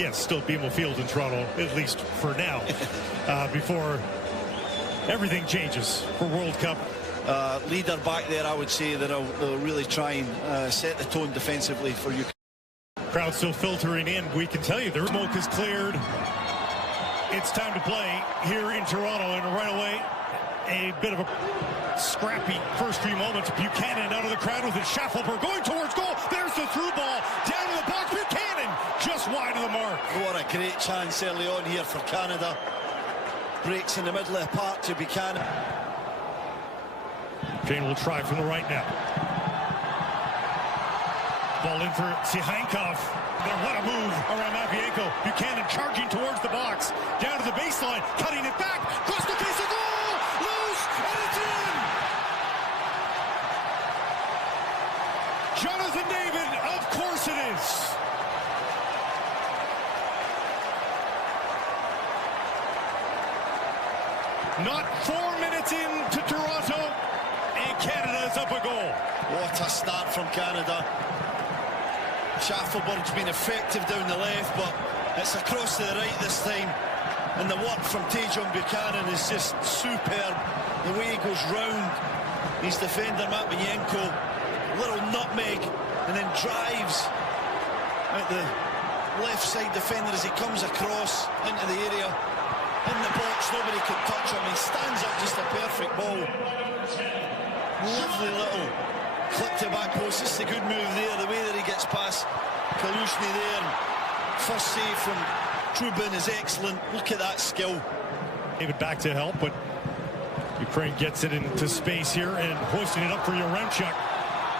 yes, still BMO Field in Toronto, at least for now, before everything changes for World Cup. Leader back there, I would say that they'll really try and set the tone defensively for you. Crowd still filtering in. We can tell you the smoke is cleared. It's time to play here in Toronto, and right away, a bit of a scrappy first few moments. Buchanan out of the crowd with it. Schaffelberg going towards goal. There's the through ball. Down to the box. Buchanan just wide of the mark. What a great chance early on here for Canada. Breaks in the middle of the park to Buchanan. Jane will try from the right now. Ball in for Sihankov. What a move around Matvienko. Buchanan charging towards the box. Down to the baseline. Cutting it back. Cross the face of goal. Loose. And it's in. Jonathan David. Of course it is. Not 4 minutes into Toronto, and Canada is up a goal. What a start from Canada. Schaffelberg's been effective down the left, but it's across to the right this time. And the work from Tajon Buchanan is just superb. The way he goes round his defender, Matvienko, little nutmeg, and then drives at the left side defender as he comes across into the area. In the box, nobody could touch him. He stands up, just a perfect ball. Lovely little clip to back post. This is a good move there, the way that he gets past Kalushny there. First save from Trubin is excellent. Look at that skill. David back to help, but Ukraine gets it into space here and hoisting it up for Yaremchuk.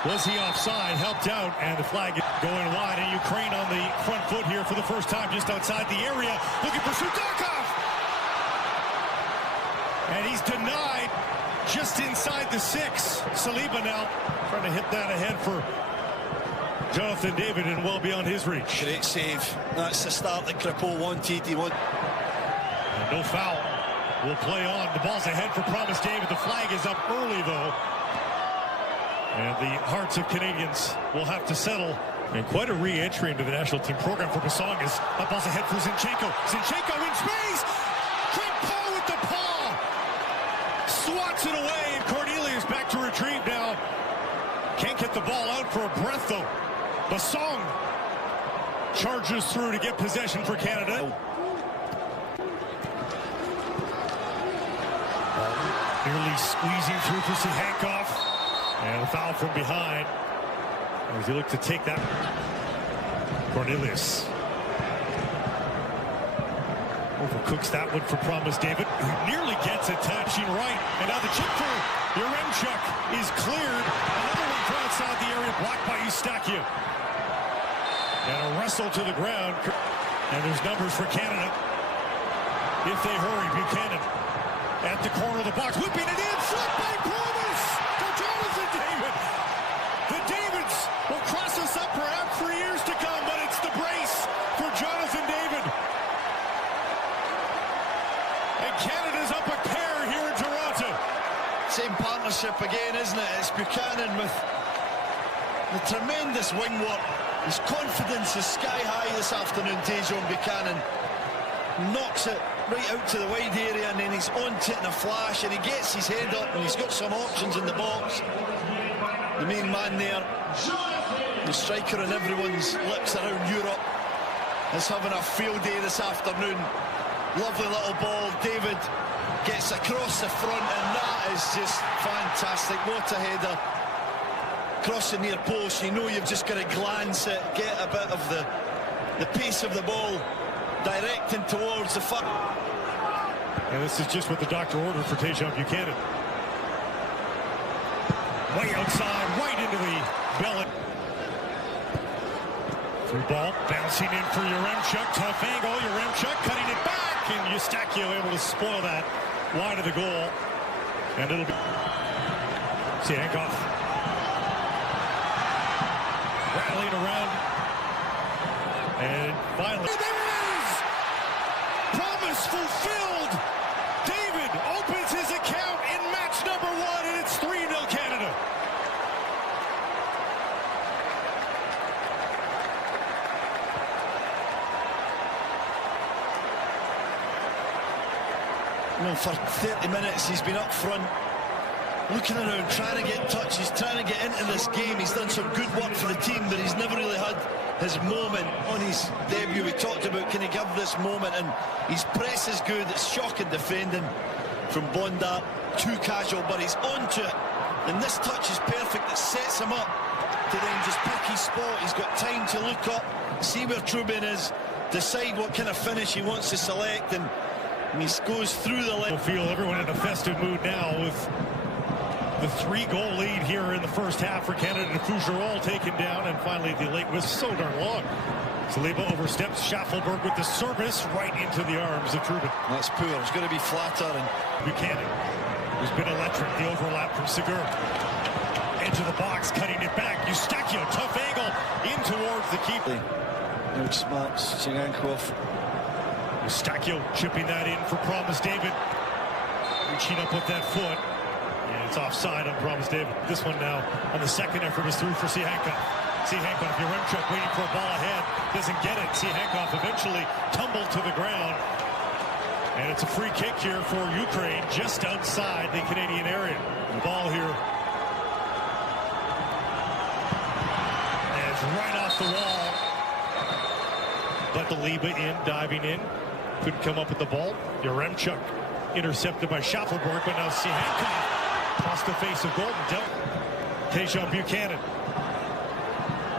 Was he offside? Helped out, and the flag is going wide. And Ukraine on the front foot here for the first time, just outside the area. Looking for Sudakov. And he's denied just inside the 6. Saliba now trying to hit that ahead for Jonathan David and well beyond his reach. Great save. That's the start that Kripo wanted. And no foul. Will play on. The ball's ahead for Promise David. The flag is up early, though. And the hearts of Canadians will have to settle. And quite a re-entry into the national team program for Basongas. That ball's ahead for Zinchenko. Zinchenko in space! Kripo with the paw! Swats it away, and Cornelius back to retrieve now. Can't get the ball out for a breath, though. Basong charges through to get possession for Canada. Nearly squeezing through for Sihankov. And a foul from behind as he looked to take that. Cornelius overcooks that one for Promise David, who nearly gets it, touching right. And now the chip for Yaremchuk is cleared. Another one from outside the area, blocked by Eustaquio. And a wrestle to the ground. And there's numbers for Canada if they hurry. Buchanan at the corner of the box, whipping it in, flipped by Promise to Jonathan David. The Davids will cross us up perhaps for years to come, but it's the brace for Jonathan David. And Canada's up a pair here in Toronto. Same partnership again, isn't it? It's Buchanan with the tremendous wing work. His confidence is sky high this afternoon. Tajon Buchanan knocks it right out to the wide area, and then he's on to it in a flash, and he gets his head up, and he's got some options in the box. The main man there, the striker on everyone's lips around Europe, is having a field day this afternoon. Lovely little ball. David gets across the front, and that is just fantastic. What a header. Cross the near post. You know you've just got to glance it, get a bit of the pace of the ball, directing towards the front. And this is just what the doctor ordered for Tajon Buchanan. Way outside, right into the belly. Through ball, bouncing in for Yaremchuk. Tough angle, Yaremchuk cutting it back, and Eustaquio able to spoil that wide of the goal. And it'll be Sihankov rattling around. And finally, there it is! Promise fulfilled! David opens his account in match number 1, and it's 3-0 Canada. You know, for 30 minutes he's been up front, looking around, trying to get touches, trying to get into this game. He's done some good work for the team, but he's never really had his moment on his debut. We talked about, can he give this moment, and his press is good. It's shocking defending from Bonda, too casual, but he's onto it, and this touch is perfect. It sets him up to then just pick his spot. He's got time to look up, see where Trubin is, decide what kind of finish he wants to select, and he goes through the leg. Feel everyone in a festive mood now with the 3-goal lead here in the first half for Canada. And Fougerolles taken down, and finally the late was so darn long. Saliba oversteps. Schaffelberg with the service right into the arms of Trubin. That's poor. It's going to be flatter. And Buchanan, who's been electric. The overlap from Segur. Into the box, cutting it back. Eustachio, tough angle in towards the keeper. Outsmarts Sigankov. Eustachio chipping that in for Promise David. Reaching up with that foot. And it's offside on Promise David. This one now on the second effort is through for Sihankov. Sihankov, Yaremchuk waiting for a ball ahead. Doesn't get it. Sihankov eventually tumbled to the ground. And it's a free kick here for Ukraine just outside the Canadian area. The ball here. And it's right off the wall. But the Liba in, diving in. Couldn't come up with the ball. Yaremchuk intercepted by Schaffelberg, but now Sihankov across the face of Golden dealt. Tajon Buchanan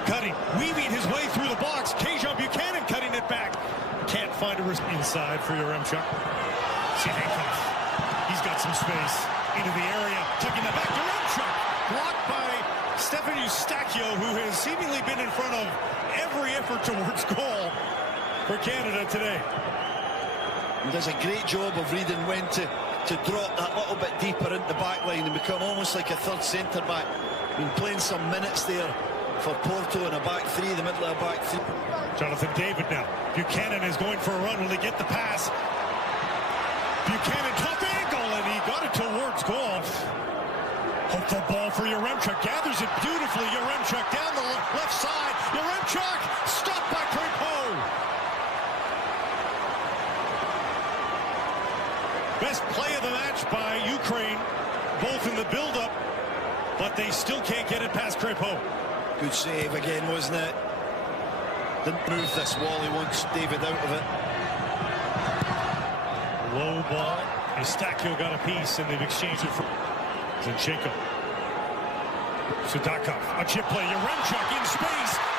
cutting, weaving his way through the box. Tajon Buchanan cutting it back. Can't find a risk inside for Yaremchuk. Sihankov, he's got some space into the area, tucking that back. Yaremchuk blocked by Stefan Eustachio, who has seemingly been in front of every effort towards goal for Canada today. He does a great job of reading when to drop that little bit deeper into the back line and become almost like a third centre-back. Been playing some minutes there for Porto in a back three, the middle of a back three. Jonathan David now. Buchanan is going for a run. Will he get the pass? Buchanan, tough angle, and he got it towards goal. Hopeful ball for Yaremchuk. Gathers it beautifully. Yaremchuk down the left side. Yaremchuk stopped by Crépeau. Best play of the match by Ukraine, both in the build-up, but they still can't get it past Crépeau. Good save again, wasn't it? Didn't move this wall. He wants David out of it. Low ball. Eustachio got a piece, and they've exchanged it for Zinchenko. Sudakov, a chip play. Yaremchuk in space.